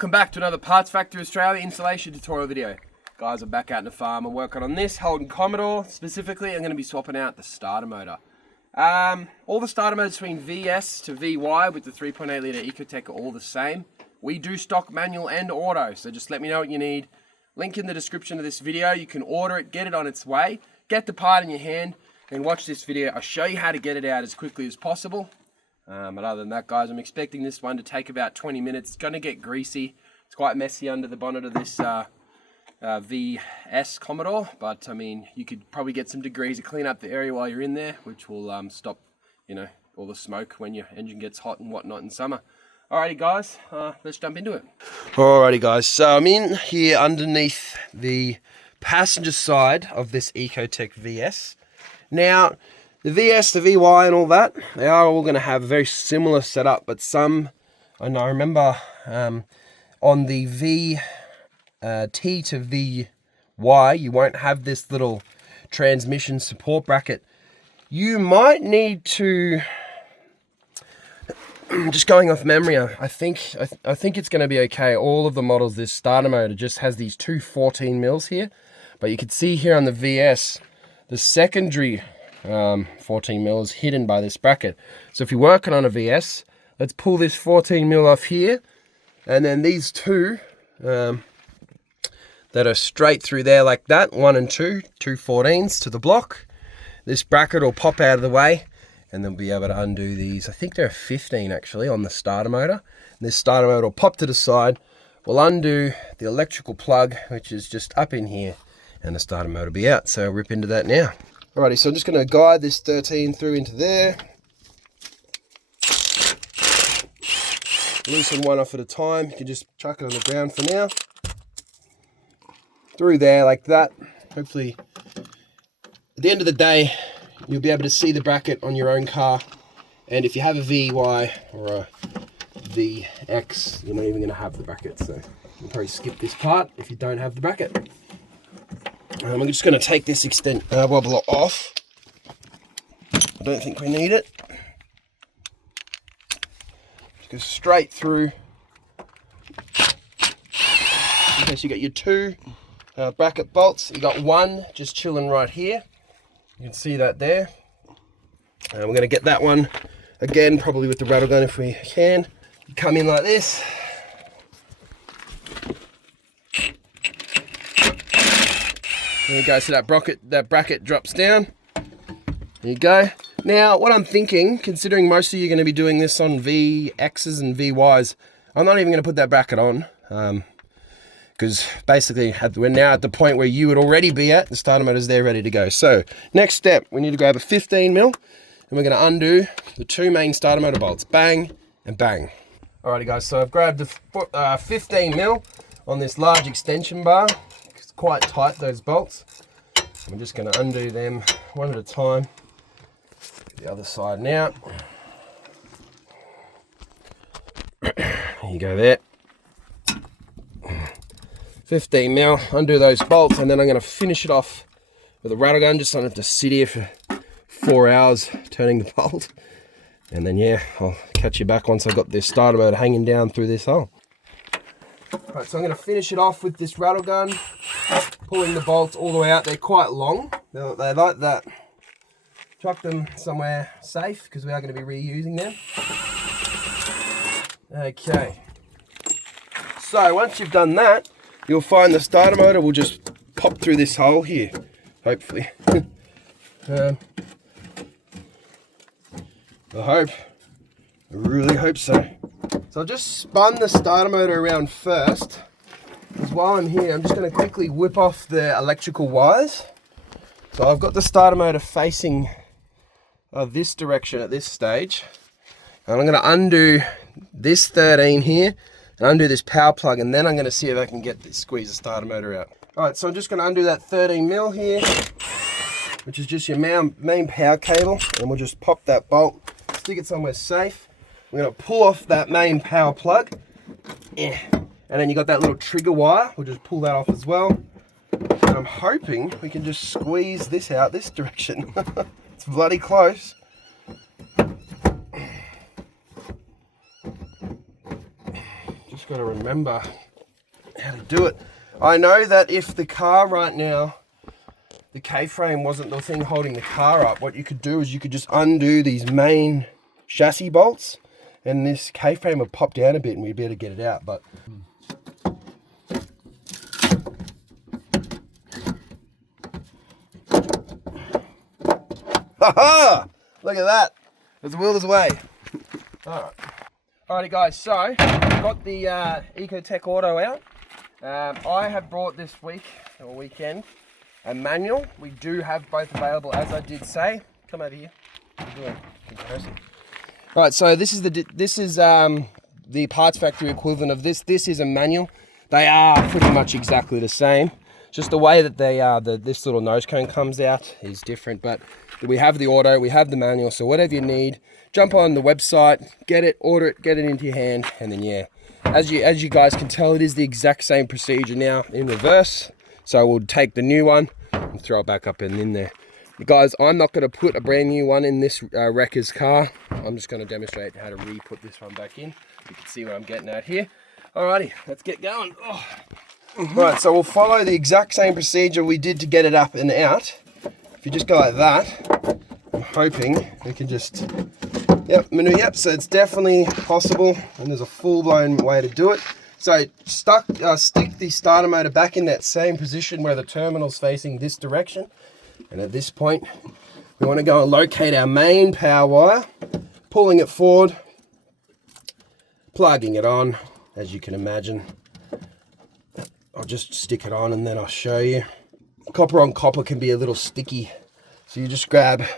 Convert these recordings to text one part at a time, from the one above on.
welcome back to another Parts Factory Australia installation tutorial video. Guys, I'm back out in the farm. I'm working on this Holden Commodore. Specifically, I'm going to be swapping out the starter motor. All the starter motors between VS to VY with the 3.8 litre Ecotec are all the same. We do stock manual and auto, so just let me know what you need. Link in the description of this video. You can order it, get it on its way, get the part in your hand, and watch this video. I'll show you how to get it out as quickly as possible. But other than that, guys, I'm expecting this one to take about 20 minutes. It's going to get greasy. It's quite messy under the bonnet of this VS Commodore. But, I mean, you could probably get some degrees to clean up the area while you're in there, which will stop, you know, all the smoke when your engine gets hot and whatnot in summer. Alrighty, guys, let's jump into it. Alrighty, guys, so I'm in here underneath the passenger side of this Ecotec VS. Now, the VS, the VY and all that, they are all going to have a very similar setup, but some, and I remember on the VT to VY, you won't have this little transmission support bracket. You might need to, just going off memory, I think it's going to be okay. All of the models, this starter motor just has these two 14 mils here, but you can see here on the VS, the secondary 14 mil is hidden by this bracket. So if you're working on a VS, let's pull this 14 mil off here, and then these two that are straight through there like that, 1 and 2, two 14s to the block. This bracket will pop out of the way, and then we'll be able to undo these. I think there are 15 actually on the starter motor. And this starter motor will pop to the side. We'll undo the electrical plug, which is just up in here, and the starter motor will be out. So I'll rip into that now. Alrighty, so I'm just going to guide this 13 through into there. Loosen one off at a time. You can just chuck it on the ground for now. Through there like that. Hopefully, at the end of the day, you'll be able to see the bracket on your own car. And if you have a VY or a VX, you're not even going to have the bracket. So you can probably skip this part if you don't have the bracket. I'm just going to take this wobbler off. I don't think we need it. Just go straight through. Okay, so you got your two bracket bolts. You got one just chilling right here. You can see that there. And we're going to get that one again, probably with the rattle gun if we can. You come in like this. There you go, so that bracket drops down. There you go. Now, what I'm thinking, considering most of you are going to be doing this on VXs and VYs, I'm not even going to put that bracket on. Because basically, we're now at the point where you would already be at. The starter motor's there ready to go. So, next step, we need to grab a 15 mil, and we're going to undo the two main starter motor bolts. Bang and bang. Alrighty, guys, so I've grabbed the 15 mil on this large extension bar. Quite tight, those bolts. I'm just going to undo them one at a time. The other side now. There you go there. 15 mil, undo those bolts, and then I'm going to finish it off with a rattle gun. Just don't have to sit here for 4 hours turning the bolt. And then yeah, I'll catch you back once I've got this starter motor hanging down through this hole. Right, so I'm going to finish it off with this rattle gun, pulling the bolts all the way out. They're quite long. They like that. Chuck them somewhere safe because we are going to be reusing them. Okay. So once you've done that, you'll find the starter motor will just pop through this hole here, hopefully. I really hope so. So I just spun the starter motor around first, because while I'm here, I'm just going to quickly whip off the electrical wires. So I've got the starter motor facing this direction at this stage. And I'm going to undo this 13 here, and undo this power plug, and then I'm going to see if I can squeeze the starter motor out. Alright, so I'm just going to undo that 13 mil here, which is just your main power cable, and we'll just pop that bolt, stick it somewhere safe. We're going to pull off that main power plug, and then you got that little trigger wire. We'll just pull that off as well. And I'm hoping we can just squeeze this out this direction. It's bloody close. got to remember how to do it. I know that if the car right now, the K-frame wasn't the thing holding the car up, what you could do is you could just undo these main chassis bolts and this K-frame would pop down a bit and we'd be able to get it out. But ha-ha! Look at that. There's Wilder's way. Alright. Alrighty guys, so I've got the Ecotec Auto out. I have brought this week, or weekend, a manual. We do have both available, as I did say. Come over here. We'll do a comparison. Right, so this is the parts factory equivalent of this. This is a manual. They are pretty much exactly the same. Just the way that they are, this little nose cone comes out is different. But we have the auto, we have the manual. So whatever you need, jump on the website, get it, order it, get it into your hand, and then yeah. As you guys can tell, it is the exact same procedure now in reverse. So we'll take the new one and throw it back up and in there. Guys, I'm not going to put a brand new one in this wrecker's car. I'm just going to demonstrate how to re-put this one back in. You can see what I'm getting at here. Alrighty, let's get going. Oh. Right, so we'll follow the exact same procedure we did to get it up and out. If you just go like that, I'm hoping we can just, yep, so it's definitely possible and there's a full-blown way to do it. So stick the starter motor back in that same position where the terminal's facing this direction. And at this point, we want to go and locate our main power wire, pulling it forward, plugging it on, as you can imagine. I'll just stick it on and then I'll show you. Copper on copper can be a little sticky. So you just grab a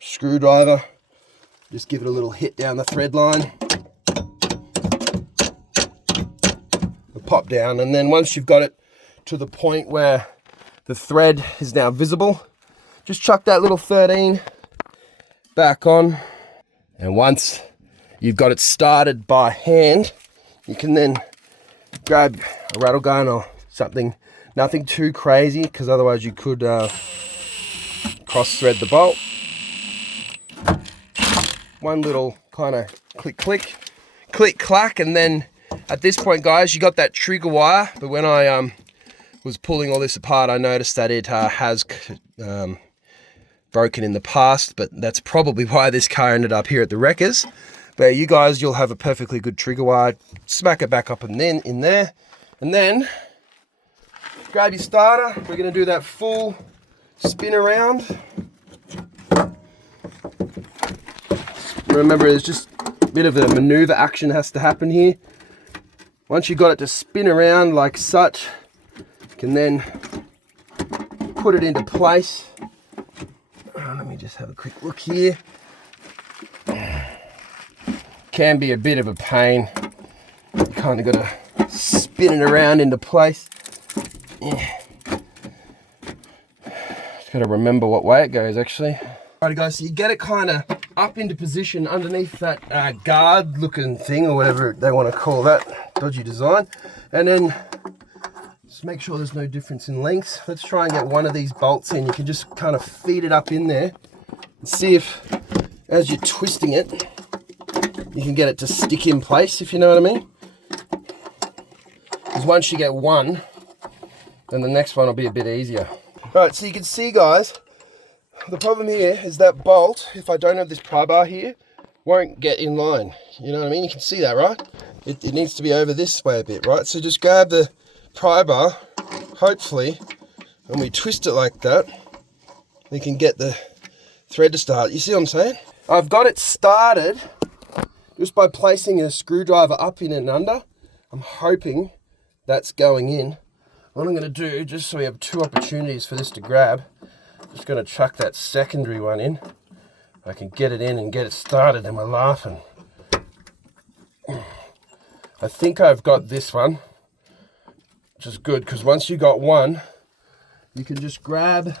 screwdriver, just give it a little hit down the thread line. Pop down, and then once you've got it to the point where the thread is now visible, just chuck that little 13 back on. And once you've got it started by hand, you can then grab a rattle gun or something, nothing too crazy, because otherwise you could cross thread the bolt. One little kind of click clack, and then at this point, guys, you got that trigger wire, but when I was pulling all this apart, I noticed that it has broken in the past, but that's probably why this car ended up here at the wreckers. But you guys, you'll have a perfectly good trigger wire. Smack it back up and then in there, and then grab your starter. We're going to do that full spin around. Remember, it's just a bit of a maneuver action has to happen here. Once you've got it to spin around like such, you can then put it into place. Let me just have a quick look here. Can be a bit of a pain. You kind of got to spin it around into place. Yeah. Just got to remember what way it goes actually. Alrighty guys, so you get it kind of up into position underneath that guard looking thing or whatever they want to call that dodgy design, and then just make sure there's no difference in lengths. Let's try and get one of these bolts in. You can just kind of feed it up in there and see if as you're twisting it you can get it to stick in place, if you know what I mean. Because once you get one, then the next one will be a bit easier. Alright, so you can see guys, the problem here is that bolt, if I don't have this pry bar here, won't get in line. You know what I mean? You can see that, right? It needs to be over this way a bit, right? So just grab the pry bar, hopefully, and we twist it like that, we can get the thread to start. You see what I'm saying? I've got it started just by placing a screwdriver up in and under. I'm hoping that's going in. What I'm going to do, just so we have two opportunities for this to grab, just going to chuck that secondary one in. I can get it in and get it started, and we're laughing. I think I've got this one, which is good, because once you got one, you can just grab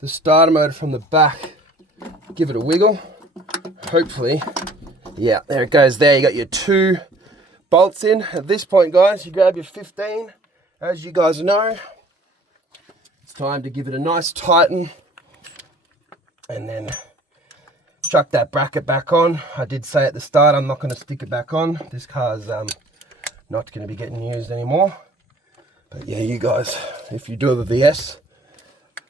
the starter motor from the back, give it a wiggle, hopefully, yeah, there it goes there. You got your two bolts in. At this point, guys, you grab your 15, as you guys know. It's time to give it a nice tighten, and then chuck that bracket back on. I did say at the start I'm not going to stick it back on. This car's not going to be getting used anymore. But yeah, you guys, if you do have a VS,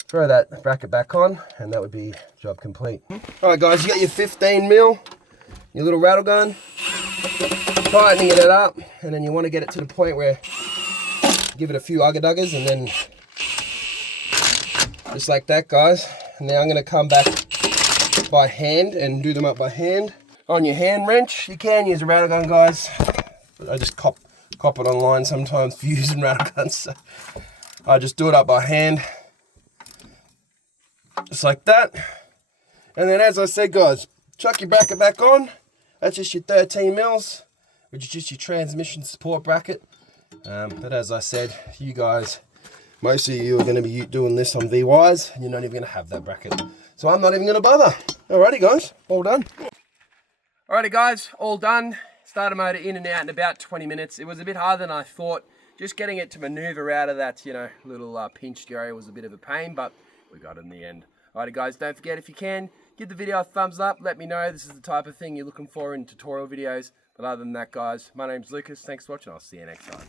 throw that bracket back on and that would be job complete. Alright guys, you got your 15 mil, your little rattle gun, tightening it up, and then you want to get it to the point where give it a few ugga-duggers, and then just like that, guys. And now I'm going to come back by hand and do them up by hand. On your hand wrench, you can use a rattle gun, guys. But I just cop it online sometimes for using rattle guns, so I just do it up by hand, just like that. And then, as I said, guys, chuck your bracket back on. That's just your 13 mils, which is just your transmission support bracket. But as I said, you guys, most of you are going to be doing this on VYs, and you're not even going to have that bracket. So I'm not even going to bother. Alrighty, guys, all done. Alrighty, guys, all done. Starter motor in and out in about 20 minutes. It was a bit harder than I thought. Just getting it to maneuver out of that, little pinched area was a bit of a pain, but we got it in the end. Alrighty, guys, don't forget, if you can, give the video a thumbs up. Let me know this is the type of thing you're looking for in tutorial videos. But other than that, guys, my name's Lucas. Thanks for watching. I'll see you next time.